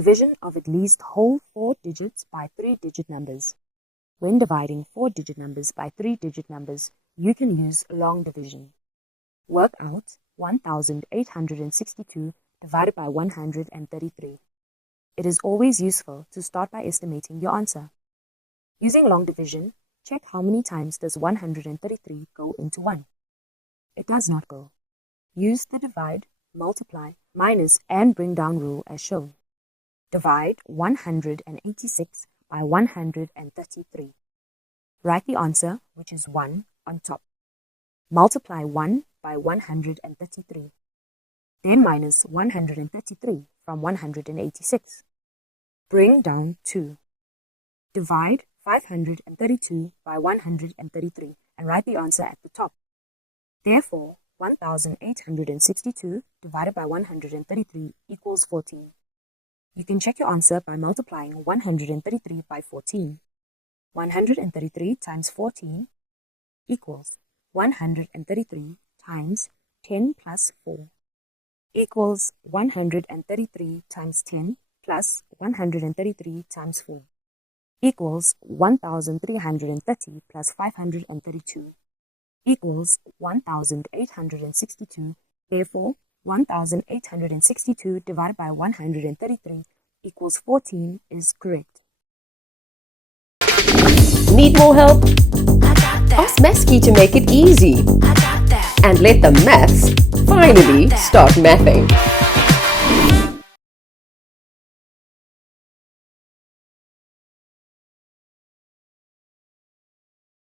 Division of at least whole 4 digits by 3-digit numbers. When dividing 4-digit numbers by 3-digit numbers, you can use long division. Work out 1,862 divided by 133. It is always useful to start by estimating your answer. Using long division, check how many times does 133 go into 1. It does not go. Use the divide, multiply, minus, and bring down rule as shown. Divide 186 by 133. Write the answer, which is 1, on top. Multiply 1 by 133. Then minus 133 from 186. Bring down 2. Divide 532 by 133 and write the answer at the top. Therefore, 1,862 divided by 133 equals 14. You can check your answer by multiplying 133 by 14. 133 times 14 equals 133 times 10 plus 4 equals 133 times 10 plus 133 times 4 equals 1,330 plus 532 equals 1,862. Therefore, 1,862 divided by 133 equals 14 is correct. Need more help? Ask Mesky to make it easy. And let the maths finally start mathing.